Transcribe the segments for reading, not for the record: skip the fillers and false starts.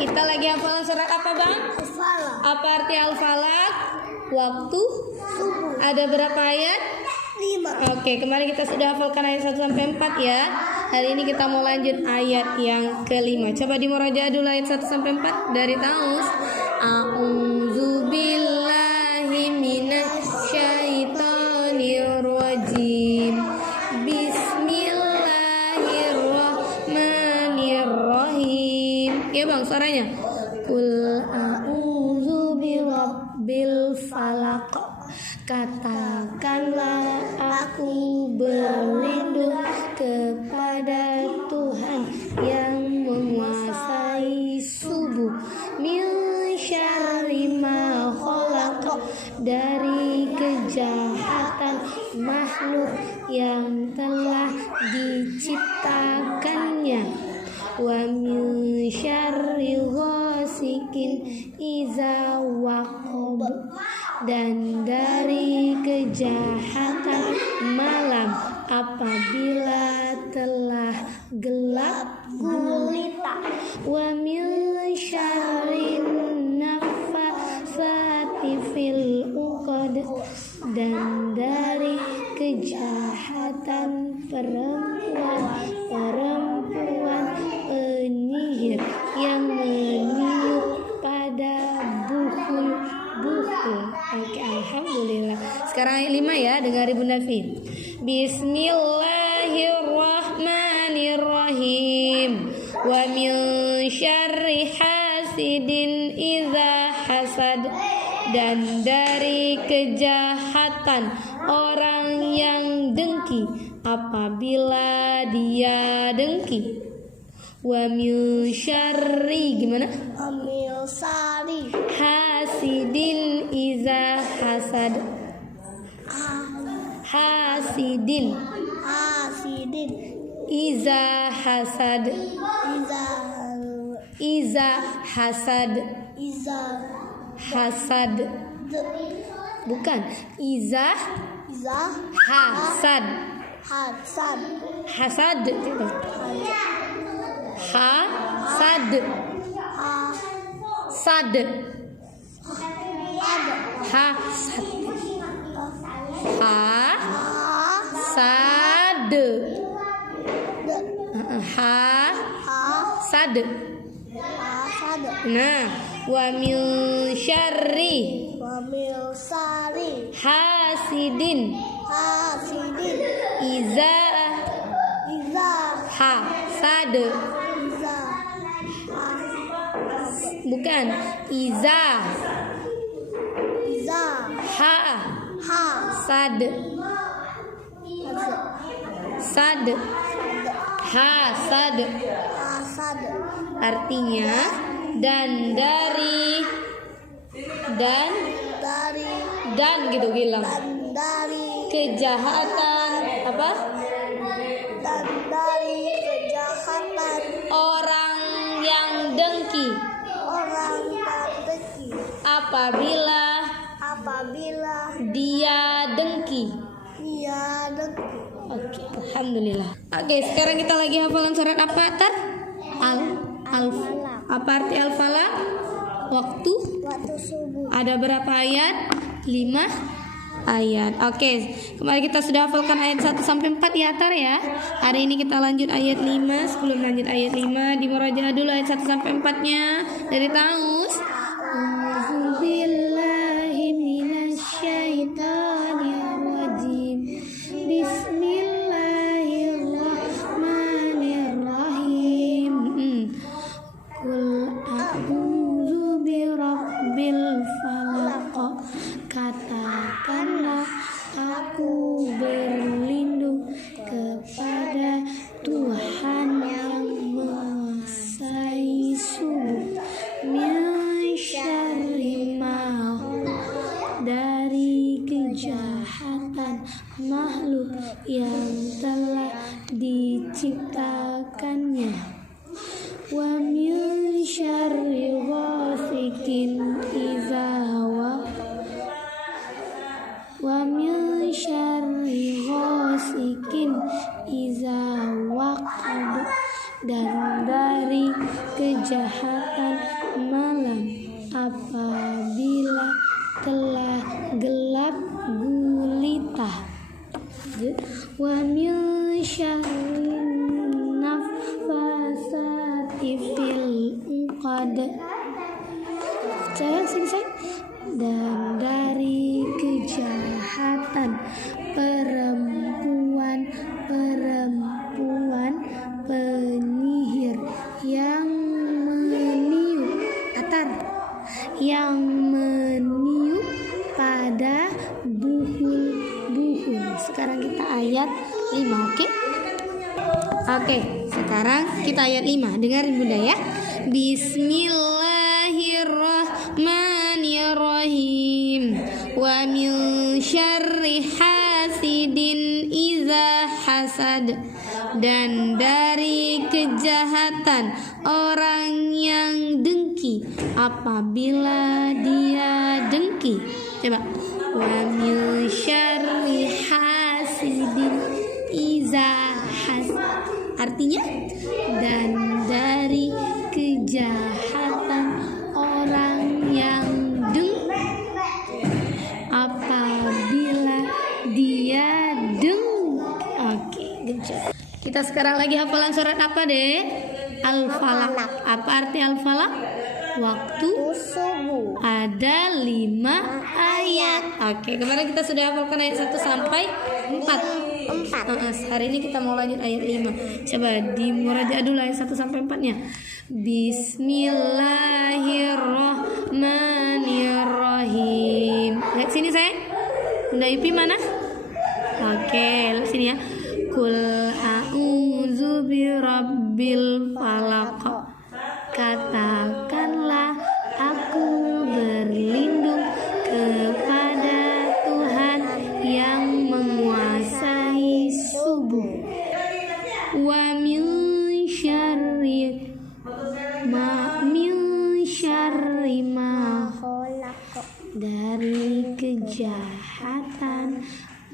Kita lagi hafalan surat apa bang? Al-Falaq. Apa arti Al-Falaq? Waktu Subuh. ada berapa ayat? 5. Oke, kemarin kita sudah hafalkan ayat 1 sampai 4 ya. Hari ini kita mau lanjut ayat yang kelima. Coba dimurajaah dulu ayat 1 sampai 4 dari Taus. A'udzubillahi minasyaitonirrajim. Bismillahirrahmanirrahim. Ya bang, suaranya. Qul a'udzu birabbil falaq. Katakanlah aku berlindung kepada Tuhan yang menguasai subuh. Min syarri ma khalaq, dari kejahatan makhluk yang telah diciptakannya. Wa min syarri ghasikin iza waqab, dan dari kejahatan malam apabila telah gelap gulita. Wa min syarrin naffatsati fil uqad, dan dari kejahatan perempuan penyihir yang meniup pada buku. Oke, alhamdulillah. Sekarang ayat 5 ya, dengar Ibu Nafi. Bismillahirrahmanirrahim. Wa min syarri hasidin idza hasad, dan dari kejahatan orang yang dengki apabila dia dengki. Wa min syarri gimana? Amil sari. Hasidin iza hasad. Hasidin Asidin. iza hasad. Iza hasad. Iza. Hasad. Bukan. Iza hasad. Hasan. Hasad gitu. Hasad. Sad. Hasad. Hasad. Hasad. Nah, wa min syarri Wamil sari. hasidin iza hasad. Bukan. Iza hasad. Sad. Hasad. Artinya dan dari dan gitu bilang. Dari Kejahatan apa? dan dari kejahatan Orang yang dengki apabila dia dengki. Oke, alhamdulillah. Oke, sekarang kita lagi hafalan surat apa, Tar? Apa arti Al-Falaq? Waktu subuh. ada berapa ayat? 5 ayat. Oke, kemarin kita sudah hafalkan ayat 1 sampai 4 ya, Tar ya. Hari ini kita lanjut ayat 5. Sebelum lanjut ayat 5, dimurajaah dulu ayat 1 sampai 4-nya dari Taus. A'udzubillahi minasyaitonirrajim. Bismillahirrahmanirrahim. Qul a'udzu birabbil falaq. Katakanlah aku berlindung kepada Tuhan yang menguasai subuh. Min syarri ma khalaq, dari kejahatan makhluk yang telah diciptakannya. Wa min syarri ghasikin iza waqab, wa min syarri ghasikin iza waqab, dan dari kejahatan malam apabila telah gelap gulita. Wa min syarrin naffasati fil uqad. Sayang. Dan dari kejahatan perempuan penyihir yang meniup pada buhul. Sekarang kita ayat 5, oke? Oke, sekarang kita ayat 5. Dengarin Bunda ya. Bismillahirrahmanirrahim. Wa min syarri hasidin iza hasad. Dan dari kejahatan orang yang dengki apabila dia dengki. Coba. Wa min syarri hasidin iza hasad. Artinya, dan dari kejahatan orang yang dengki apabila dia dengki. Oke, good job. Kita sekarang lagi hafalan surat apa deh? Al-Falaq. Apa arti Al-Falaq? Waktu subuh. Ada 5 ayat. Oke, kemarin kita sudah hafalkan ayat 1 sampai 4. Hari ini kita mau lanjut ayat 5. Coba di murajaah dulu ayat 1 sampai 4-nya. Bismillahirrahmanirrahim. Lihat sini sayang. Bunda Yupi mana? Oke, lihat sini ya. Kul a'udzu birabbil falaq. Katakanlah aku berlindung kepada Tuhan yang menguasai subuh. Wa min syarri ma dari kejahatan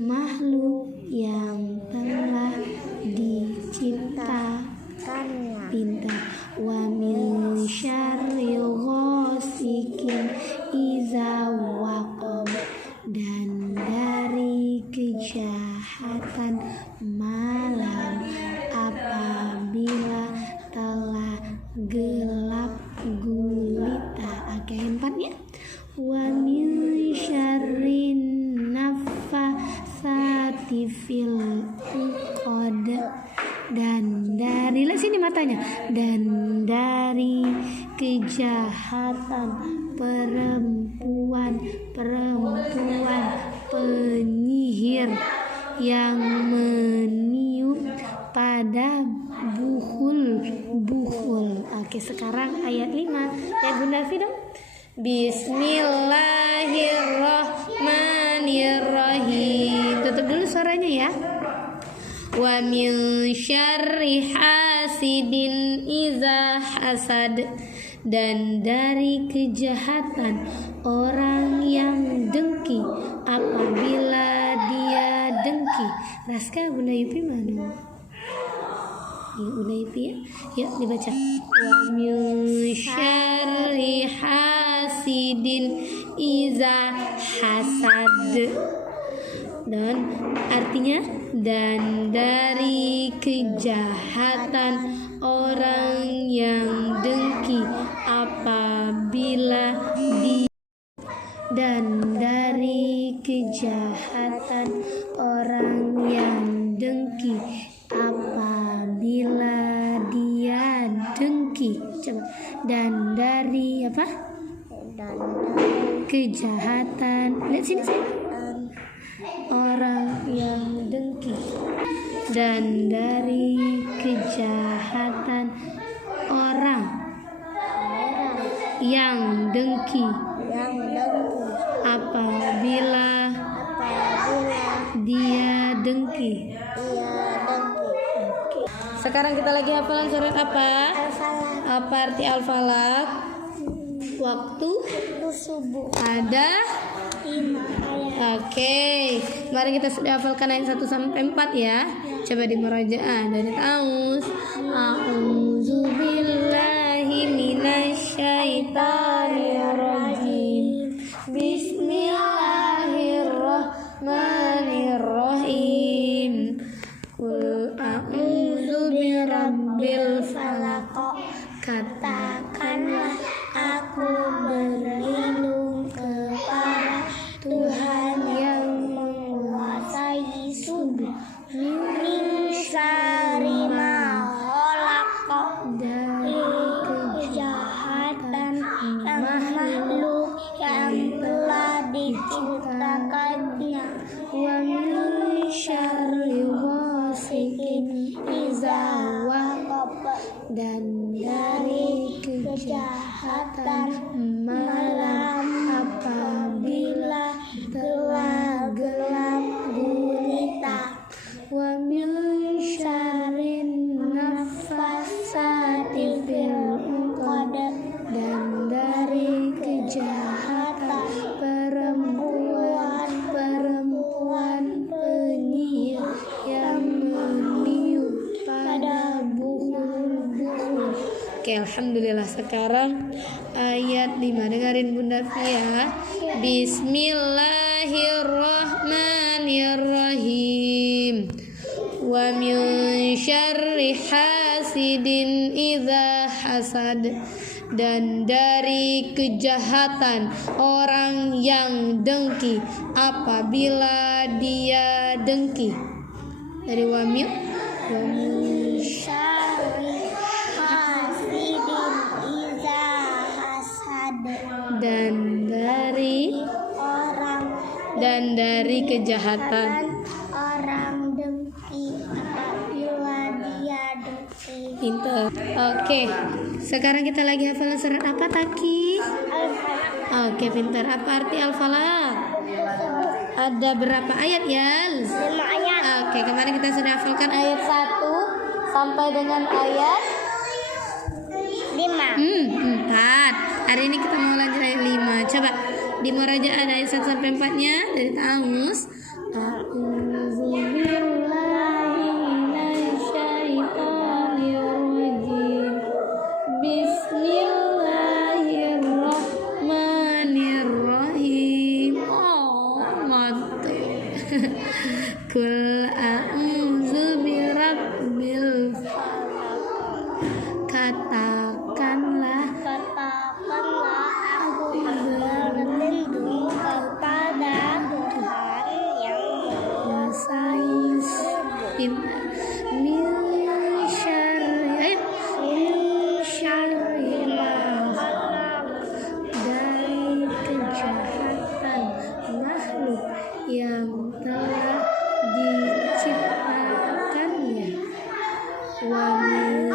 makhluk yang telah diciptakannya. Pintar. Wa min syarri ghasikin iza waqab. Dan dari kejahatan malam apabila telah gelap gulita. Oke, 4-nya. Wa min syarrin naffasati fil uqad. Dan dari, lihat sini matanya. Dan dari kejahatan perempuan penyihir yang meniup pada buhul. Oke, sekarang ayat 5. Ya Bunda Fi dong. Bismillahirrahmanirrahim. Tutup dulu suaranya ya. Wa min syarri hasidin iza hasad. Dan dari kejahatan orang yang dengki apabila dia dengki. Raska, Bunda Yupi mana? Bunda Yupi ya. Yuk dibaca. Wa min syarri hasidin iza hasad. Dan artinya, dan dari kejahatan orang yang dengki apabila dan dari kejahatan orang yang dengki apabila dia dengki. Coba. Dan dari apa? Dan kejahatan. Lihat sini saya. Orang yang dengki. Dan dari kejahatan orang yang dengki apabila dia dengki. Sekarang kita lagi hafalan surat apa? Apa arti Al-Falaq? Waktu subuh. Ada 5 ayat. Oke, mari kita sudah hafalkan ayat 1 sampai 4 ya. Coba di murajaah dari Taus. A'udzu billahi minasyaitonirrajim. Bismillahirrahmanirrahim. Qul a'udzu birabbil falaq. Katakanlah aku berlindung kepada Tuhan yang menguasai subuh. Min syarri ma khalaq, dari kejahatan makhluk yang telah diciptakannya. Wa min syarri ghasiqin idza waqab, dan dari kejahatan malam apabila telah gelap gulita. Wa min syarrin nafatsati fil 'uqad, dan dari kejahatan perempuan penyihir yang meniup pada buhul-buhul. Oke, alhamdulillah. Sekarang ayat 5. Dengerin Bunda Fia. Bismillahirrahmanirrahim. Wa min syarri hasidin idza hasad, dan dari kejahatan orang yang dengki apabila dia dengki. Dari wa min Syarri hasidin idza hasad, dan dari kejahatan orang dengki apabila dia dengki. pintar. Oke, sekarang kita lagi hafalan surat apa, Taki? Al-Falaq. Oke, pintar. Apa arti al-falaq? Ada berapa ayat ya? 5 ayat. Oke, kemarin kita sudah hafalkan ayat 1 sampai dengan ayat 5. 4. Hari ini kita mau lanjut ayat 5. Coba di murajaah ayat 1 sampai 4-nya dari Ta'awuz. A'udzu billahi minasyaitonirrajim. Bismillahirrahmanirrahim. Oh, mantap. Qul a'udzu birabbil falaq. Katakanlah aku berlindung kepada Tuhan yang menguasai subuh. Min syarri ma khalaq, dari kejahatan makhluk yang telah diciptakannya. Wa min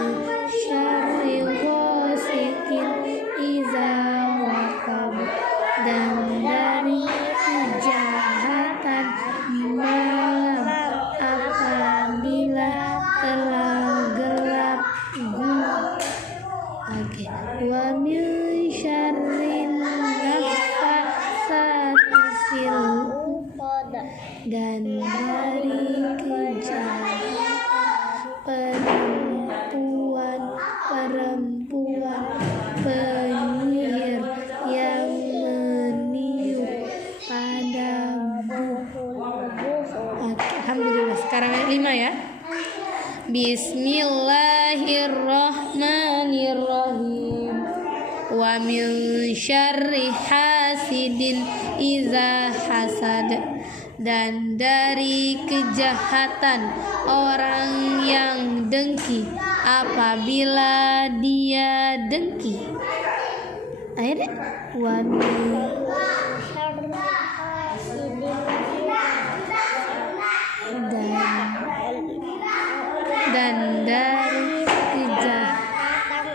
syarri ghasiqin idza waqab, dan dari kejahatan malam apabila telah gelap gulita. Oke. Wa min syarri nafatsati fil 'uqad, dan dari kejahatan perempuan penyihir yang meniup pada buhul. Alhamdulillah. Sekarang ayat 5 ya. Bismillahirrahmanirrahim. Wa min syarri hasidin idza hasad, dan dari kejahatan orang yang dengki apabila dia dengki. Ayat wa min syarri hasidin dan dari kejahatan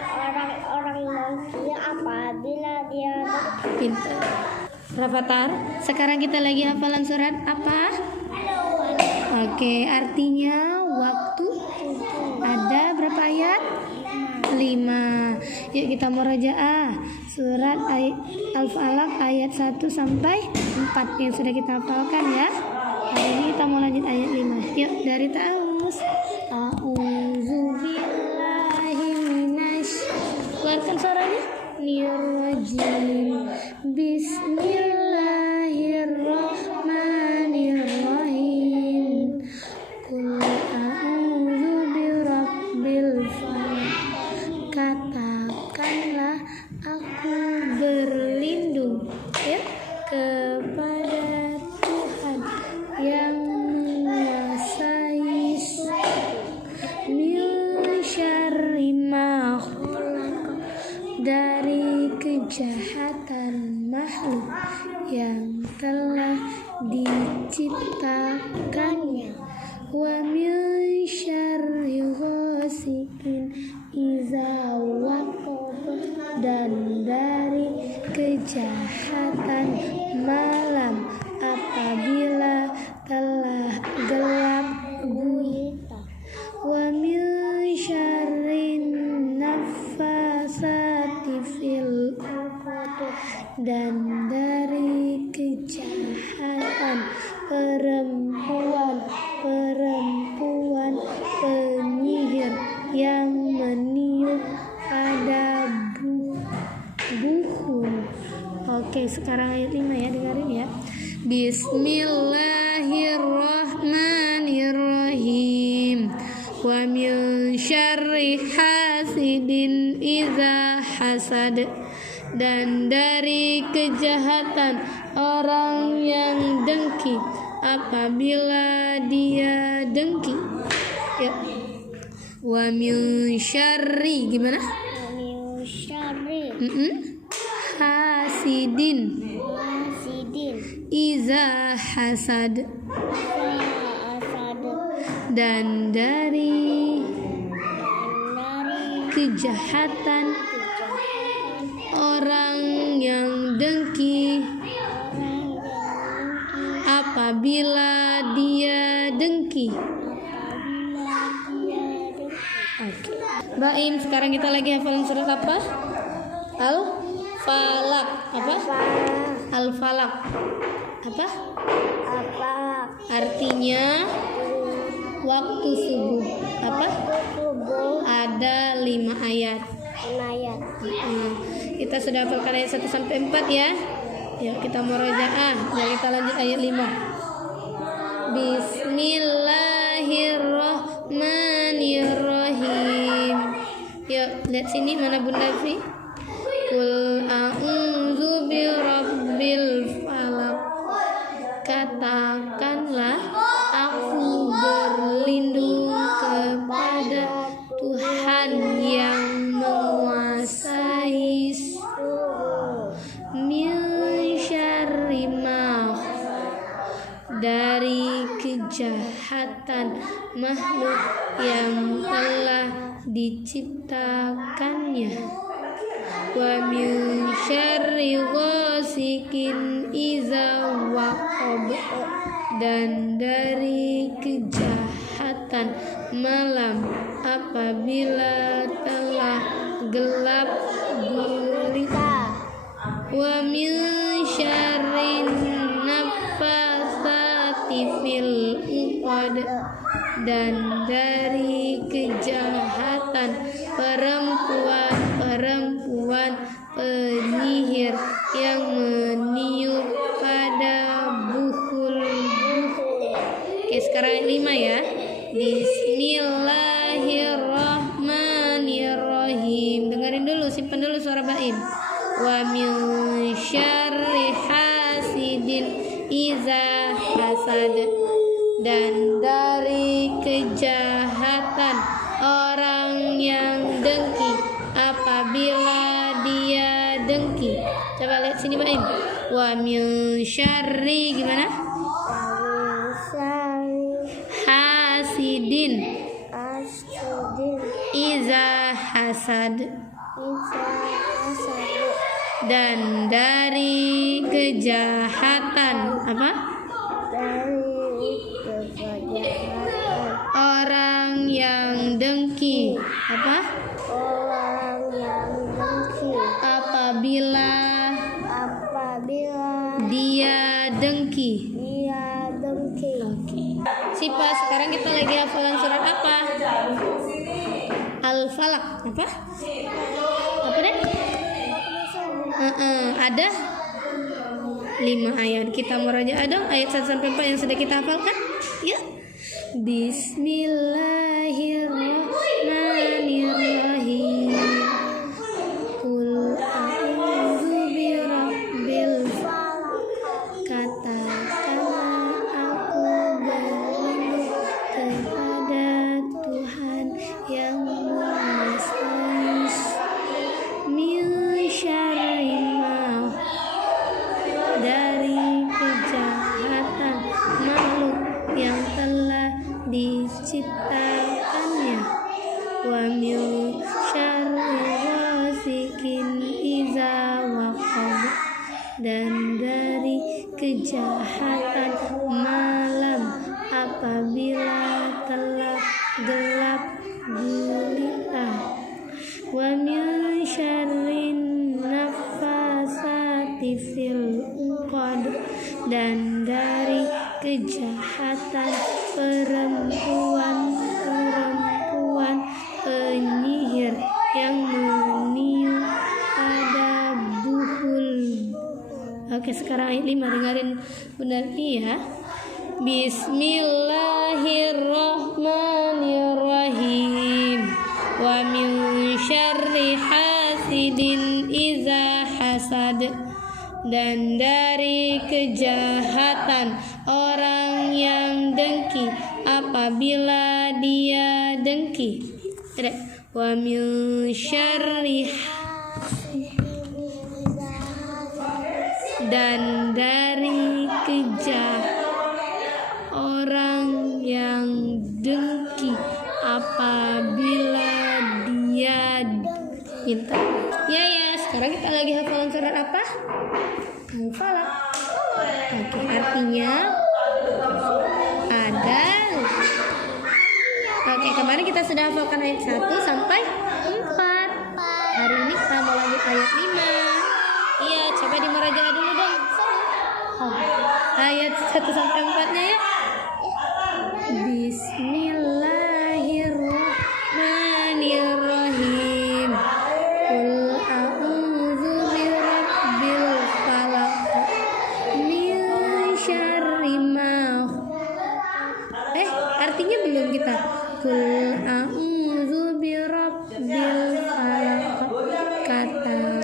orang-orang dengki apabila dia dengki. pintar. Rafathar, sekarang kita lagi hafalan surat apa? Oke, artinya waktu ada berapa ayat? 5. Yuk kita murajaah surat Al-Falaq ayat 1 sampai 4 yang sudah kita hafalkan ya. Hari ini kita mau lanjut ayat 5. Yuk dari Ta'awuz. A'udzu billahi minasy. Keluarkan suaranya. Syaitonirrajim. Bismillahirrahmanirrahim. Qul a'udzu birabbil falaq. Katakanlah aku berlindung ya kepada Tuhan yang menguasai min syarri ma khalaq, dari kejahatan makhluk yang telah diciptakannya, wa min syarri ghasiqin iza waqab, dan dari kejahatan malam apabila telah gelap gulita, wa min syarrin naffasati fil uqad, dan dari kejahatan perempuan penyihir yang meniup pada buhun. Oke, sekarang ayat 5 ya, dengerin ya. Bismillahirrahmanirrahim. Wa min syarri hasidin idza hasad, dan dari kejahatan orang yang dengki apabila dia dengki ya. Wa min syarri gimana? Wa min syarri hasidin iza hasad, dan dari kejahatan orang yang dengki apabila dia dengki. Oke. Baim, sekarang kita lagi hafalan surat apa? Al-Falaq. Apa? Al-Falaq. Apa? Artinya waktu subuh. Apa? Ada 5 ayat. Kita sudah hafalkan ayat 1 sampai 4 ya. Yuk kita murojaah. Jadi kita lanjut ayat 5. Bismillahirrahmanirrahim. Yuk lihat sini, mana Bunda Fi? Qul a'udzu birabbil falaq. Katakanlah aku berlindung kepada Tuhan yang menguasai min syarri ma, dari kejahatan makhluk yang telah diciptakannya, wa min syarri ghasiqin iza waqab, dan dari kejahatan malam apabila telah gelap gulita, wa min syarrin naffasati fil uqad, dan dari kejahatan perempuan penyihir yang meniup pada buhul. Oke, sekarang 5 ya. Bismillahirrahmanirrahim. Dengerin dulu, simpan dulu suara Baim. Wa min syarri hasidin iza hasad, dan dari kejahatan orang yang dengki apabila dia dengki. Coba lihat sini Baim. Wa min syarri gimana? Hasidin iza hasad, dan dari kejahatan apa? Orang yang dengki apa? Apabila dia dengki. Oke. Sipa, sekarang kita lagi hafalan surat apa? Al-Falaq. Apa? Apa deh? ada 5 ayat. Kita merajaah dong ayat 1 sampai 4 yang sudah kita hafalkan. Ya. Bismillahirrahmanirrahim. Qul a'udzu birabbil falaq. Katakanlah aku berlindung kepada Tuhan yang Maha min syarri ma, dari kejahatan makhluk yang telah diciptakannya, wa min syarri ghasikin iza waqab, dan dari kejahatan malam apabila telah gelap gulita, wa min syarrin nafasati fil uqad, dan dari kejahatan perempuan penyihir yang meniup pada buhul. Oke, sekarang ayat 5 dengerin benar ya. Bismillahirrahmanirrahim. Wa min syarri hasidin iza hasad, dan dari kejahatan orang yang dengki apabila dia dengki. Wa min syarri, dan dari orang yang dengki apabila dia minta. Ya, sekarang kita lagi hafalan surat apa? Al-Falaq. Oke, artinya ada. Oke, kemarin kita sudah hafalkan ayat 1 sampai 4. Hari ini kita mau lanjut ayat 5. Iya, coba dimurajaah dulu dong. Ayat 1 sampai 4-nya ya. Bismillahirrahmanirrahim. Qul a'udzu birabbil falaq min syarri ma. Artinya belum kita. Qul a'udzu birabbil falaq. Kata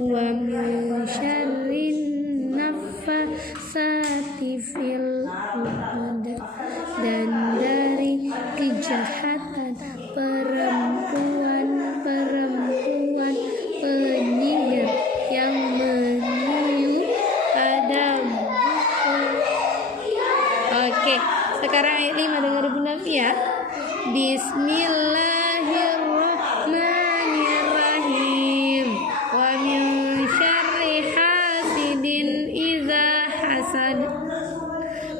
wa min syarrin nafasati fil uqad, dan dari kejahatan perempuan penyihir yang meniup pada buku. Oke, sekarang ayat 5 dengar benar ya. Bismillahirrahmanirrahim. Wa min syarri hasidin iza hasad,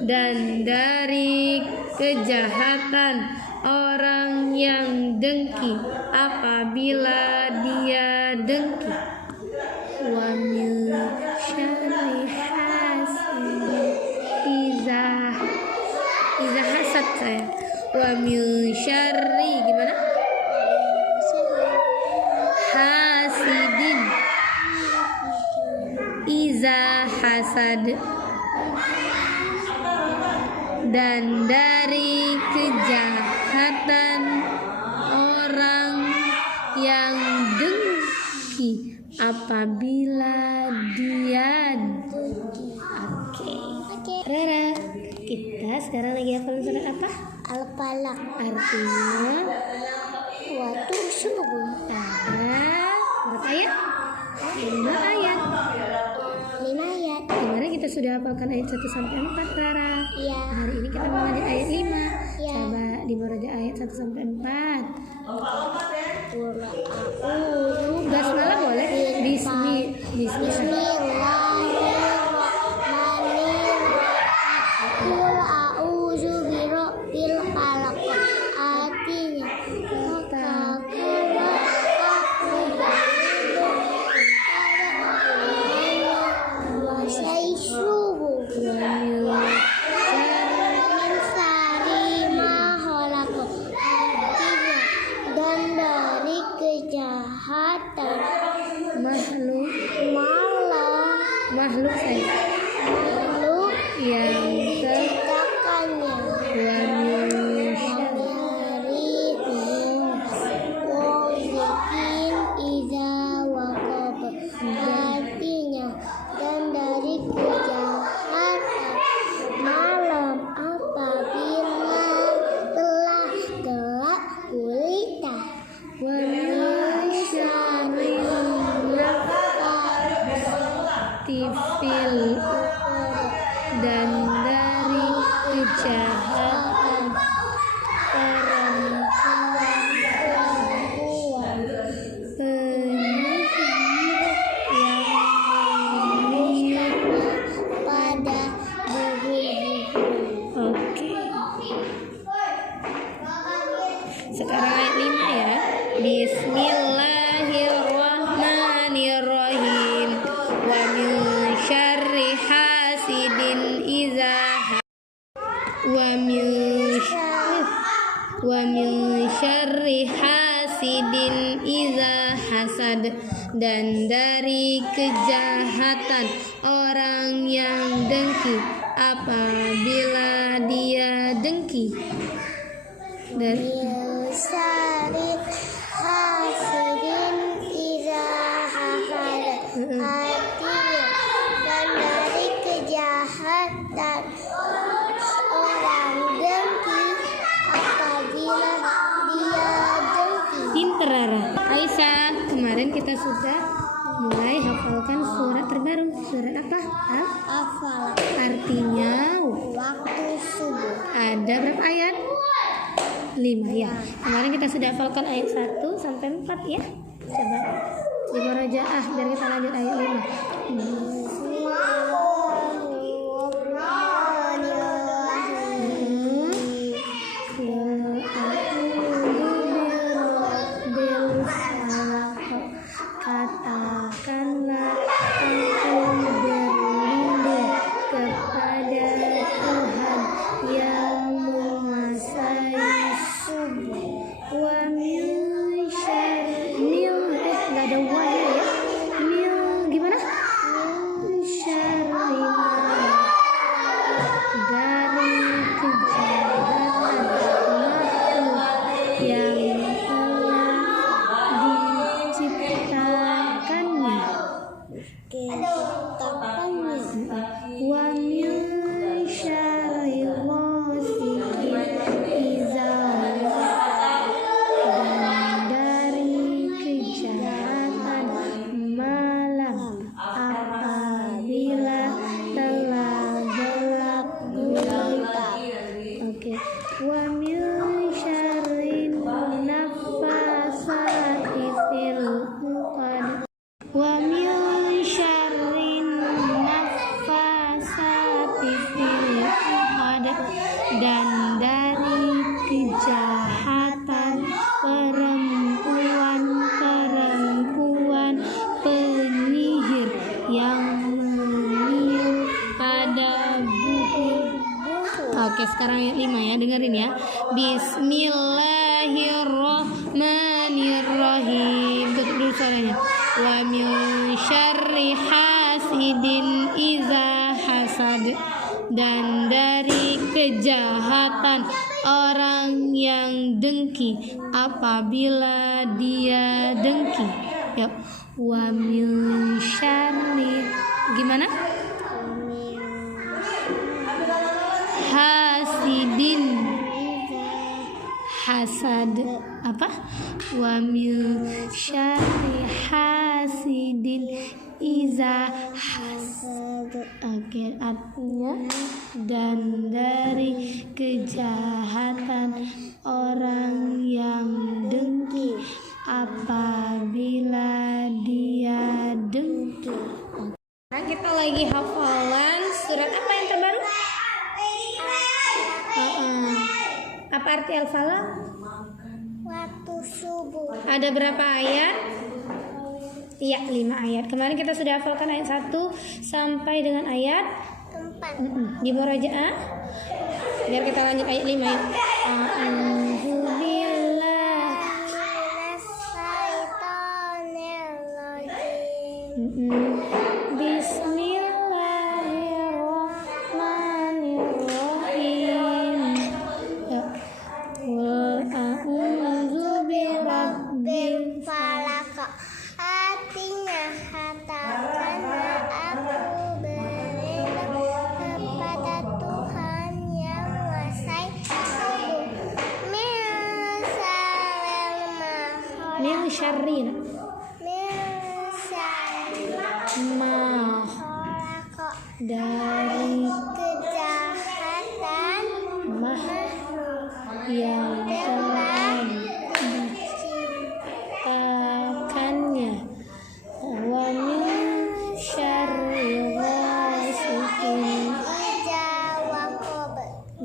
dan dari kejahatan orang yang dengki apabila dia dengki. Wa min syarri hasidin iza hasad saya. Wa min syarri gimana? Hasidin iza hasad, dan dari kejahatan orang yang dengki apabila dia dengki. Oke. Rara, kita sekarang lagi hafal surat apa? Al-Falaq. Artinya Waktu subuh. ada berapa ayat? 5 ayat. 5 ayat. Gimana kita sudah hafalkan ayat 1 sampai 4, Rara. Iya. Hari ini kita mau lanjut ayat 5. Iya. Coba di murojaah ayat 1 sampai 4. Basmalah boleh. Bismillahirrahmanirrahim. Qul a'udzu birabbil falaq. Artinya dan dari kejahatan makhluk saya makhluk yang diciptakannya artinya dan dari kejahatan malam apabila telah gelap gulita tifil dan dari kejahatan perempuan penyihir yang memihak pada buku-buku. Oke. Sekarang ayat 5 ya. Bismillahirrahmanirrahim. Wa min syarri hasidin idza hasad dan dari kejahatan orang yang dengki apabila dia dengki. Dan Sarit hasidin iza hasad artinya dan dari kejahatan orang dengki apabila dia dengki. pinter Rara. Aisyah, kemarin kita sudah mulai hafalkan surat terbaru. Surat apa? Al-Falaq. Artinya Waktu subuh. ada berapa ayat? 5 ya. Kemarin kita sudah hafalkan ayat 1 sampai 4 ya. Coba di murojaah biar kita lanjut ayat 5. Katakanlah aku berlindung kepada Tuhan yang menguasai subuh. Wa min syarri nggak ada wa ya. Mil gimana? Min syarri dari kejahatan makhluk yang telah diciptakannya. Wa min syarri ghasiqin idza waqab dan dari kejahatan malam apabila telah gelap gulita. Oke. Wa min syarri naffasati fil 'uqad. Wa min syarri naffasati fil 'uqad dan dari kejahatan perempuan penyihir yang meniup pada buku. Oke, sekarang ayat 5 ya, dengerin ya. Bismillahirrahmanirrahim. Tutup dulu suaranya. Wa min syarri hasidin idza hasad dan dari kejahatan orang yang dengki apabila dia dengki. Ya. Wa min syarri gimana? Hasidin hasad apa? Wa min syarri hasidin iza oke, artinya dan dari kejahatan orang yang dengki apabila dia dengki. Sekarang kita lagi hafalan surat apa yang terbaru? Apa arti al-falaq? Waktu subuh. Ada berapa ayat? Iya, 5 ayat. Kemarin kita sudah hafalkan ayat 1 sampai dengan ayat 4. di murojaah. Biar kita lanjut ayat 5 ya. A'udzubillah. Bismillahirrahmanirrahim. Qul a'udzu birabbil Falak. Artinya katakanlah aku berlindung kepada Tuhan yang menguasai tubuh. min syarrin ma dari kejahatan mah yang telah diciptakannya wa min syarri ghasiqin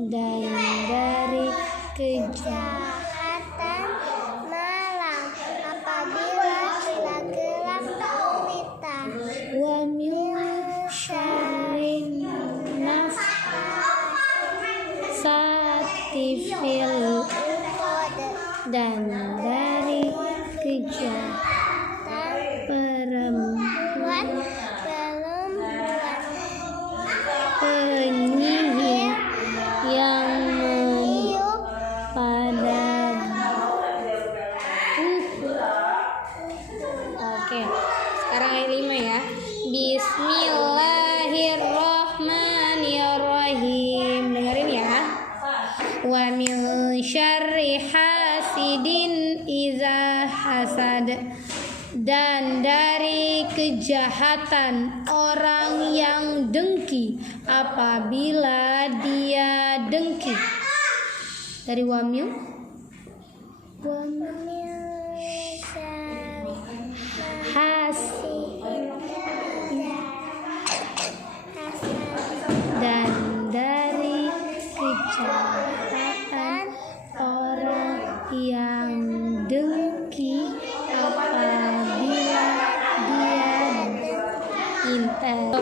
dan dari kejahatan malam apabila telah gelap gulita wa min syarri nafsati fil dan dari kejahatan perempuan penyihir yang meniup pada Oke, sekarang ayat 5 ya. Bismillahirrahmanirrahim. Dengerin ya. Wa min syarri hasidin iza hasad. Dan dari kejahatan orang yang dengki apabila dia dengki. Dari wamil dan dari kejahatan orang yang dengki apabila dia pintar.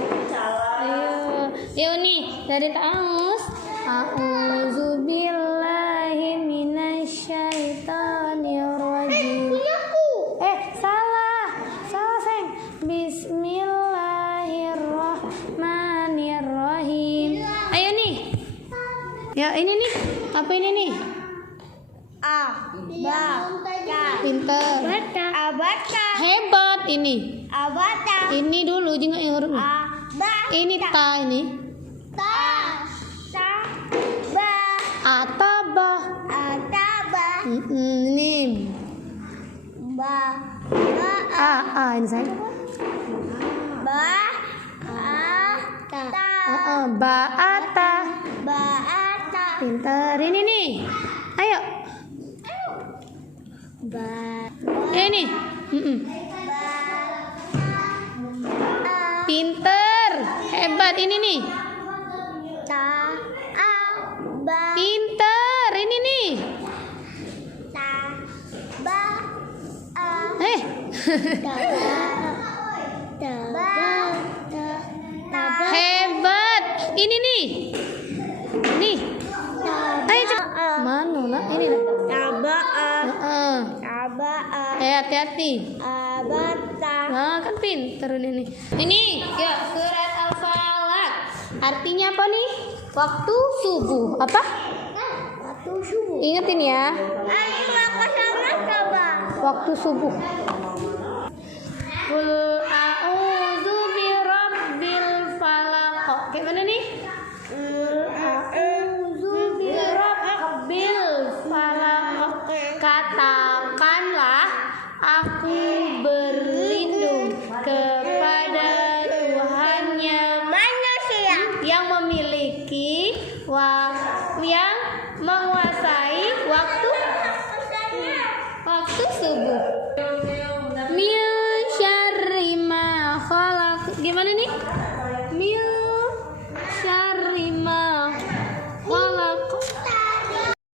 Ayo nih dari ta'awuz. A'udzubillahi minasyaitonirrajim. Salah sayang. Bismillahirrahmanirrahim. Ayo nih. Ya ini nih. Apa ini nih? Pinter. Hebat ini. Ini dulu jangan yang huruf. Ini ta ini. Atabah. Ini. Ini saya. Ba'ata. Pinter ini nih. Ayo. Ini. Pinter. Hebat ini nih. Pinter ini nih. Hebat ini nih. Nih. Ayo cepat. Mana lah ini lah. Hati-hati. Nah, kan pinter ini. Ini ya surat Al-Falaq. Artinya apa nih? Waktu subuh. Apa? Waktu subuh. Ingetin ya. Waktu subuh. Qul a'udzu birabbil falaq. Kayak mana nih? Qul a'udzu birabbil falaq. Katakanlah aku berlindung kepada Wa ya